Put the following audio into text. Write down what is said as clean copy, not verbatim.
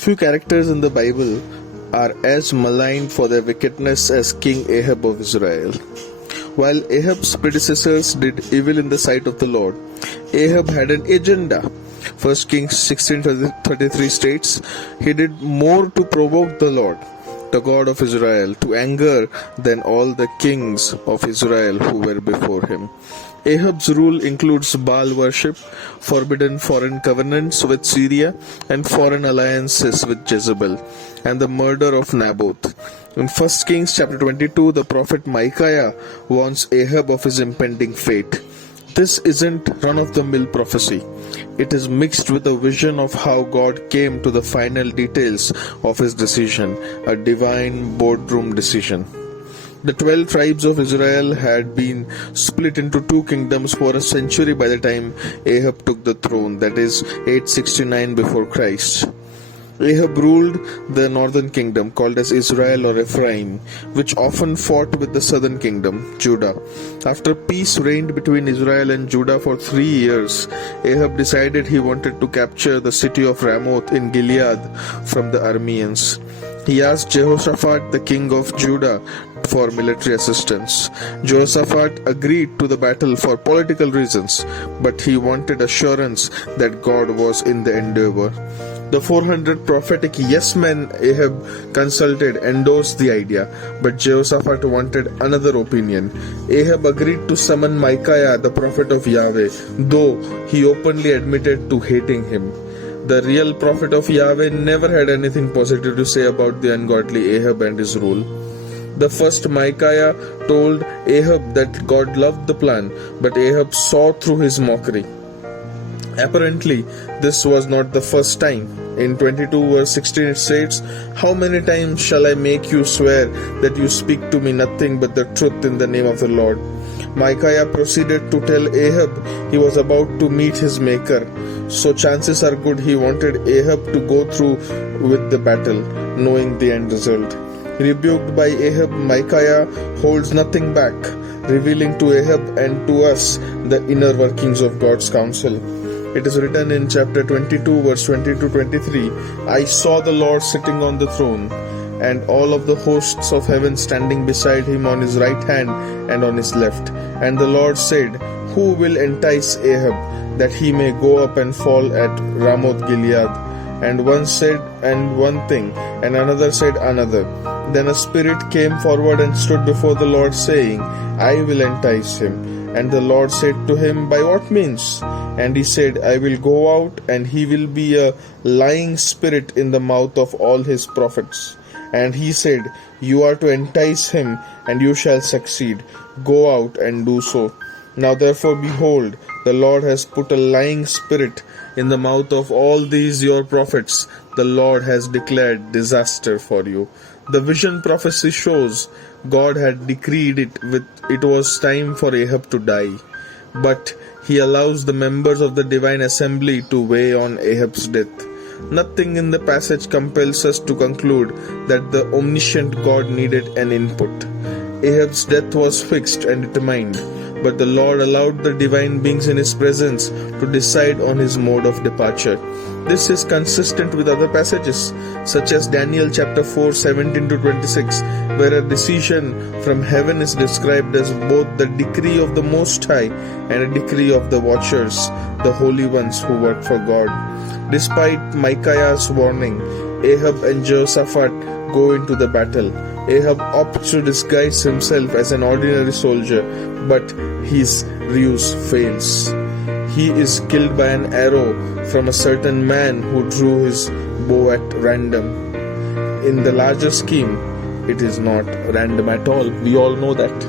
Few characters in the Bible are as maligned for their wickedness as King Ahab of Israel. While Ahab's predecessors did evil in the sight of the Lord, Ahab had an agenda. 1 Kings 16:33 states, he did more to provoke the Lord, the God of Israel, to anger than all the kings of Israel who were before him. Ahab's rule includes Baal worship, forbidden foreign covenants with Syria, and foreign alliances with Jezebel, and the murder of Naboth. In 1 Kings chapter 22, the prophet Micaiah warns Ahab of his impending fate. This isn't run-of-the-mill prophecy. It is mixed with a vision of how God came to the final details of his decision, a divine boardroom decision. The 12 tribes of Israel had been split into two kingdoms for a century by the time Ahab took the throne, that is 869 before Christ. Ahab ruled the northern kingdom, called as Israel or Ephraim, which often fought with the southern kingdom, Judah. After peace reigned between Israel and Judah for 3 years, Ahab decided he wanted to capture the city of Ramoth in Gilead from the Arameans. He asked Jehoshaphat, the king of Judah, for military assistance. Jehoshaphat agreed to the battle for political reasons, but he wanted assurance that God was in the endeavor. The 400 prophetic yes men Ahab consulted endorsed the idea, but Jehoshaphat wanted another opinion. Ahab agreed to summon Micaiah, the prophet of Yahweh, though he openly admitted to hating him. The real prophet of Yahweh never had anything positive to say about the ungodly Ahab and his rule. The first Micaiah told Ahab that God loved the plan, but Ahab saw through his mockery. Apparently, this was not the first time. In 22 verse 16 it states, "How many times shall I make you swear that you speak to me nothing but the truth in the name of the Lord?" Micaiah proceeded to tell Ahab he was about to meet his maker, so chances are good he wanted Ahab to go through with the battle, knowing the end result. Rebuked by Ahab, Micaiah holds nothing back, revealing to Ahab and to us the inner workings of God's counsel. It is written in chapter 22 verse 20-23, "I saw the Lord sitting on the throne, and all of the hosts of heaven standing beside him on his right hand and on his left. And the Lord said, Who will entice Ahab, that he may go up and fall at Ramoth Gilead? And one said one thing, and another said another. Then a spirit came forward and stood before the Lord, saying, I will entice him. And the Lord said to him, By what means? And he said, I will go out, and he will be a lying spirit in the mouth of all his prophets. And he said, You are to entice him, and you shall succeed. Go out and do so. Now therefore, behold, the Lord has put a lying spirit in the mouth of all these your prophets. The Lord has declared disaster for you." The vision prophecy shows God had decreed it was time for Ahab to die. But he allows the members of the divine assembly to weigh on Ahab's death. Nothing in the passage compels us to conclude that the omniscient God needed an input. Ahab's death was fixed and determined, but the Lord allowed the divine beings in his presence to decide on his mode of departure. This is consistent with other passages, such as Daniel chapter 4, 17-26, where a decision from heaven is described as both the decree of the Most High and a decree of the watchers, the holy ones who work for God. Despite Micaiah's warning, Ahab and Jehoshaphat go into the battle. Ahab opts to disguise himself as an ordinary soldier, but his ruse fails. He is killed by an arrow from a certain man who drew his bow at random. In the larger scheme, it is not random at all. We all know that.